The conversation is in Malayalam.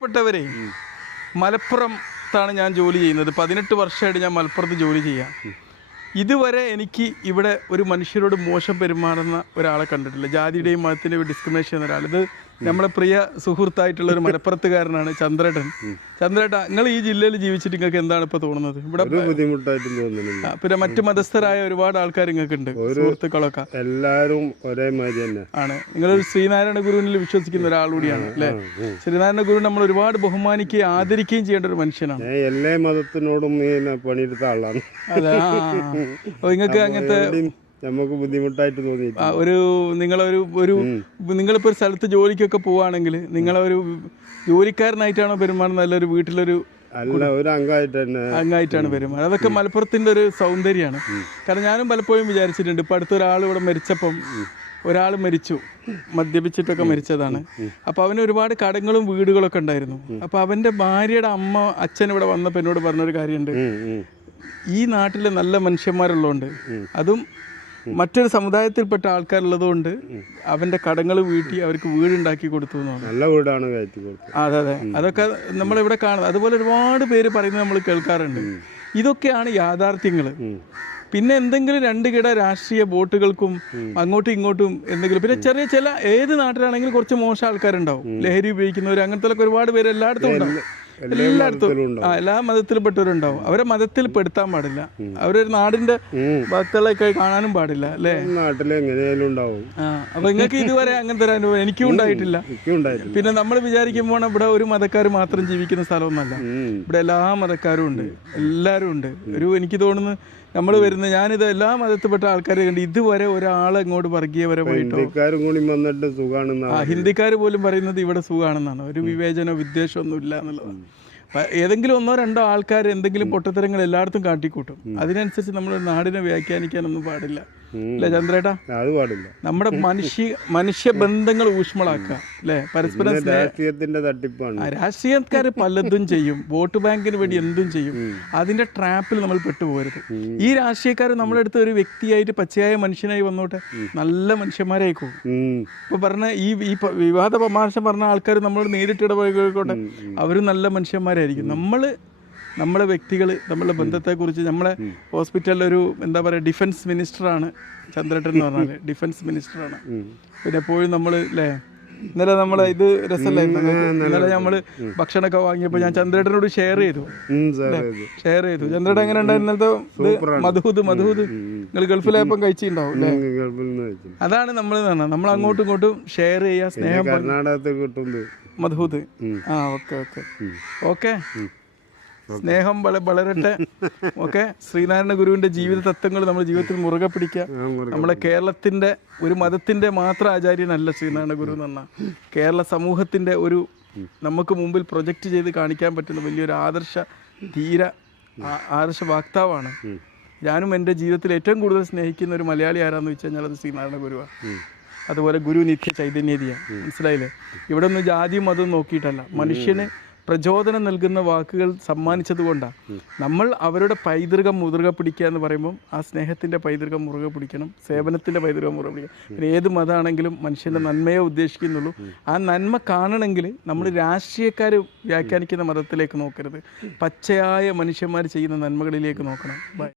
പ്പെട്ടവരെ മലപ്പുറത്താണ് ഞാൻ ജോലി ചെയ്യുന്നത്. പതിനെട്ട് വർഷമായിട്ട് ഞാൻ മലപ്പുറത്ത് ജോലി ചെയ്യാം. ഇതുവരെ എനിക്ക് ഇവിടെ ഒരു മനുഷ്യരോട് മോശം പെരുമാറുന്ന ഒരാളെ കണ്ടിട്ടില്ല. ജാതിയുടെയും മതത്തിന്റെയും ഡിസ്ക്രിമിനേഷൻ ചെയ്യുന്ന ഒരാൾ ഇത് നമ്മളെ പ്രിയ സുഹൃത്തായിട്ടുള്ള ഒരു മലപ്പുറത്തുകാരനാണ് ചന്ദ്രേട്ടൻ. ചന്ദ്രേട്ട നിങ്ങൾ ഈ ജില്ലയിൽ ജീവിച്ചിട്ട് നിങ്ങൾക്ക് എന്താണ് ഇപ്പൊ തോന്നുന്നത്? ഇവിടെ ഒരു ബുദ്ധിമുട്ടായിട്ടും തോന്നുന്നില്ല. പിന്നെ മറ്റു മതസ്ഥരായ ഒരുപാട് ആൾക്കാർ നിങ്ങൾക്ക് ഉണ്ട് സുഹൃത്തുക്കളൊക്കെ. എല്ലാരും ഒരേമാതിരി തന്നെ. ആണ്. നിങ്ങളൊരു ശ്രീനാരായണ ഗുരുവിനിൽ വിശ്വസിക്കുന്ന ഒരാൾ കൂടിയാണ് അല്ലേ? ശ്രീനാരായണ ഗുരു നമ്മൾ ഒരുപാട് ബഹുമാനിക്കുകയും ആദരിക്കുകയും ചെയ്യേണ്ട ഒരു മനുഷ്യനാണ്. എല്ലാ മതത്തിനോടും പണിയെടുത്ത ആളാണ്. അതെ നിങ്ങൾക്ക് അങ്ങനത്തെ നമുക്ക് ബുദ്ധിമുട്ടായിട്ട് തോന്നി ഒരു നിങ്ങളൊരു ഒരു നിങ്ങളിപ്പോൾ ഒരു സ്ഥലത്ത് ജോലിക്കൊക്കെ പോവുകയാണെങ്കിൽ നിങ്ങളൊരു ജോലിക്കാരനായിട്ടാണോ പെരുമാറുന്നത്? അല്ല ഒരു വീട്ടിലൊരു അല്ല ഒരു അംഗമായിട്ട് തന്നെ. അംഗമായിട്ടാണ് പെരുമാറുന്നത്. അതൊക്കെ മലപ്പുറത്തിന്റെ ഒരു സൗന്ദര്യമാണ്. കാരണം ഞാനും പലപ്പോഴും വിചാരിച്ചിട്ടുണ്ട് ഇപ്പം അടുത്തൊരാൾ ഇവിടെ മരിച്ചപ്പം ഒരാൾ മരിച്ചു മദ്യപിച്ചിട്ടൊക്കെ മരിച്ചതാണ്. അപ്പോൾ അവന് ഒരുപാട് കടങ്ങളും വീടുകളൊക്കെ ഉണ്ടായിരുന്നു. അപ്പോൾ അവന്റെ ഭാര്യയുടെ അമ്മ അച്ഛൻ ഇവിടെ വന്നപ്പോൾ എന്നോട് പറഞ്ഞൊരു കാര്യമുണ്ട്. ഈ നാട്ടിൽ നല്ല മനുഷ്യന്മാരുള്ളതുകൊണ്ട് അതും മറ്റൊരു സമുദായത്തിൽപ്പെട്ട ആൾക്കാരുള്ളതുകൊണ്ട് അവന്റെ കടങ്ങൾ വീട്ടി അവർക്ക് വീടുണ്ടാക്കി കൊടുത്തു എന്നാണ്. നല്ല വീടാണ് അതെ അതെ. അതൊക്കെ നമ്മളിവിടെ കാണുന്നത്. അതുപോലെ ഒരുപാട് പേര് പറയുന്നത് നമ്മൾ കേൾക്കാറുണ്ട്. ഇതൊക്കെയാണ് യാഥാർത്ഥ്യങ്ങൾ. പിന്നെ എന്തെങ്കിലും രണ്ട് കിട രാഷ്ട്രീയ വോട്ടുകൾക്കും അങ്ങോട്ടും ഇങ്ങോട്ടും എന്തെങ്കിലും. പിന്നെ ചെറിയ ചില ഏത് നാട്ടിലാണെങ്കിലും കുറച്ച് മോശം ആൾക്കാരുണ്ടാവും. ലഹരി ഉപയോഗിക്കുന്നവർ അങ്ങനത്തെ ഒരുപാട് പേര് എല്ലായിടത്തും ഉണ്ടാവും. എല്ലായിടത്തും ആ എല്ലാ മതത്തിൽപ്പെട്ടവരുണ്ടാവും അവരെ മതത്തിൽ പെടുത്താൻ പാടില്ല. അവരൊരു നാടിന്റെ ഭക്തകളൊക്കെ കാണാനും പാടില്ല അല്ലേ? നാട്ടിൽ എങ്ങനെയായാലും ഉണ്ടാവും. അപ്പൊ നിങ്ങൾക്ക് ഇതുവരെ അങ്ങനത്തെ ഒരു അനുഭവം എനിക്കും ഉണ്ടായിട്ടില്ല. എനിക്കും ഉണ്ടായിട്ടില്ല. പിന്നെ നമ്മൾ വിചാരിക്കുമ്പോൾ ഇവിടെ ഒരു മതക്കാർ മാത്രം ജീവിക്കുന്ന സ്ഥലമൊന്നല്ല ഇവിടെ എല്ലാ മതക്കാരും ഉണ്ട്. എല്ലാവരും ഉണ്ട്. ഒരു എനിക്ക് തോന്നുന്നു നമ്മൾ വരുന്ന ഞാനിത് എല്ലാ മതത്തിൽപ്പെട്ട ആൾക്കാരെ കണ്ട് ഇതുവരെ ഒരാൾ ഇങ്ങോട്ട് വർഗീയപരമായിട്ടോ വന്നിട്ട് സുഖാണെന്നാ ആ ഹിന്ദിക്കാർ പോലും പറയുന്നത് ഇവിടെ സുഖാണെന്നാണ്. ഒരു വിവേചനോ വിദ്വേഷമോ ഒന്നും ഇല്ല എന്നുള്ളതാണ് ഏതെങ്കിലും ഒന്നോ രണ്ടോ ആൾക്കാർ എന്തെങ്കിലും പൊട്ടത്തരങ്ങൾ എല്ലായിടത്തും കാട്ടിക്കൂട്ടും. അതിനനുസരിച്ച് നമ്മൾ നാടിനെ വ്യാഖ്യാനിക്കാനൊന്നും പാടില്ല. അല്ലേ ചന്ദ്രേട്ടാ? അത് പാടില്ല. നമ്മുടെ മനുഷ്യ മനുഷ്യ ബന്ധങ്ങൾ ഊഷ്മളാക്കുക അല്ലേ പരസ്പരം രാഷ്ട്രീയത്തിന്റെ തട്ടിപ്പാണ്. രാഷ്ട്രീയക്കാർ പലതും ചെയ്യും. വോട്ട് ബാങ്കിന് വേണ്ടി എന്തും ചെയ്യും. അതിന്റെ ട്രാപ്പിൽ നമ്മൾ പെട്ടുപോകരുത്. ഈ രാഷ്ട്രീയക്കാർ നമ്മുടെ അടുത്ത് ഒരു വ്യക്തിയായിട്ട് പച്ചയായ മനുഷ്യനായി വന്നോട്ടെ നല്ല മനുഷ്യന്മാരായിക്കോ. ഇപ്പൊ പറഞ്ഞ ഈ ഈ വിവാദ പരാമർശം പറഞ്ഞ ആൾക്കാർ നമ്മളോട് നേരിട്ട് ഇടപഴകോട്ടെ അവരും നല്ല മനുഷ്യന്മാരായിരിക്കും. നമ്മൾ നമ്മളെ വ്യക്തികൾ നമ്മളെ ബന്ധത്തെക്കുറിച്ച് നമ്മളെ ഹോസ്പിറ്റലിൽ ഒരു എന്താ പറയുക ഡിഫൻസ് മിനിസ്റ്ററാണ് ചന്ദ്രട്ടൻ എന്ന് പറഞ്ഞാൽ ഡിഫൻസ് മിനിസ്റ്ററാണ്. പിന്നെ എപ്പോഴും നമ്മൾ അല്ലേ ഇന്നലെ നമ്മളെ ഇത് രസമല്ലായിരുന്നു? ഇന്നലെ നമ്മൾ ഭക്ഷണമൊക്കെ വാങ്ങിയപ്പോൾ ഞാൻ ചന്ദ്രേട്ടനോട് ഷെയർ ചെയ്തു. ഷെയർ ചെയ്തു. ചന്ദ്രേട്ടൻ എങ്ങനെ ഉണ്ടായിരുന്നു? ഇന്നലത്തെ മധുഹൂത് മധുഹൂത് നിങ്ങൾ ഗൾഫിലായപ്പം കഴിച്ചിട്ടുണ്ടാവും അല്ലേ അതാണ് നമ്മൾ നമ്മൾ അങ്ങോട്ടും ഇങ്ങോട്ടും ഷെയർ ചെയ്യുക സ്നേഹം കർണാടകത്തിൽ കിട്ടുന്നത്. മധുഹൂത് ആ ഓക്കെ ഓക്കെ. ഓക്കെ. സ്നേഹം വള വളരട്ടെ. ഓക്കെ? ശ്രീനാരായണ ഗുരുവിന്റെ ജീവിത തത്വങ്ങൾ നമ്മുടെ ജീവിതത്തിൽ മുറുകെ പിടിക്കുക. നമ്മളെ കേരളത്തിന്റെ ഒരു മതത്തിന്റെ മാത്രം ആചാര്യനല്ല ശ്രീനാരായണ ഗുരു എന്ന് പറഞ്ഞാൽ കേരള സമൂഹത്തിന്റെ ഒരു നമുക്ക് മുമ്പിൽ പ്രൊജക്റ്റ് ചെയ്ത് കാണിക്കാൻ പറ്റുന്ന വലിയൊരു ആദർശ ധീര ആദർശ വാക്താവാണ്. ഞാനും എന്റെ ജീവിതത്തിൽ ഏറ്റവും കൂടുതൽ സ്നേഹിക്കുന്ന ഒരു മലയാളി ആരാന്ന് വെച്ച് കഴിഞ്ഞാൽ അത് ശ്രീനാരായണ ഗുരുവാണ്. അതുപോലെ ഗുരു നിത്യ ചൈതന്യതിയാണ് മനസ്സിലായില്ലേ? ഇവിടെ ഒന്നും ജാതിയും മതവും നോക്കിയിട്ടല്ല. മനുഷ്യന് പ്രചോദനം നൽകുന്ന വാക്കുകൾ സമ്മാനിച്ചത് കൊണ്ടാണ് നമ്മൾ അവരുടെ പൈതൃകം മുറുകെ പിടിക്കുക എന്ന് പറയുമ്പം ആ സ്നേഹത്തിന്റെ പൈതൃകം മുറുകെ പിടിക്കണം സേവനത്തിന്റെ പൈതൃകം മുറുകെ പിടിക്കണം. പിന്നെ ഏത് മതമാണെങ്കിലും മനുഷ്യന്റെ നന്മയെ ഉദ്ദേശിക്കുന്നുള്ളൂ. ആ നന്മ കാണണമെങ്കിൽ നമ്മൾ രാഷ്ട്രീയക്കാർ വ്യാഖ്യാനിക്കുന്ന മതത്തിലേക്ക് നോക്കരുത്. പച്ചയായ മനുഷ്യന്മാർ ചെയ്യുന്ന നന്മകളിലേക്ക് നോക്കണം.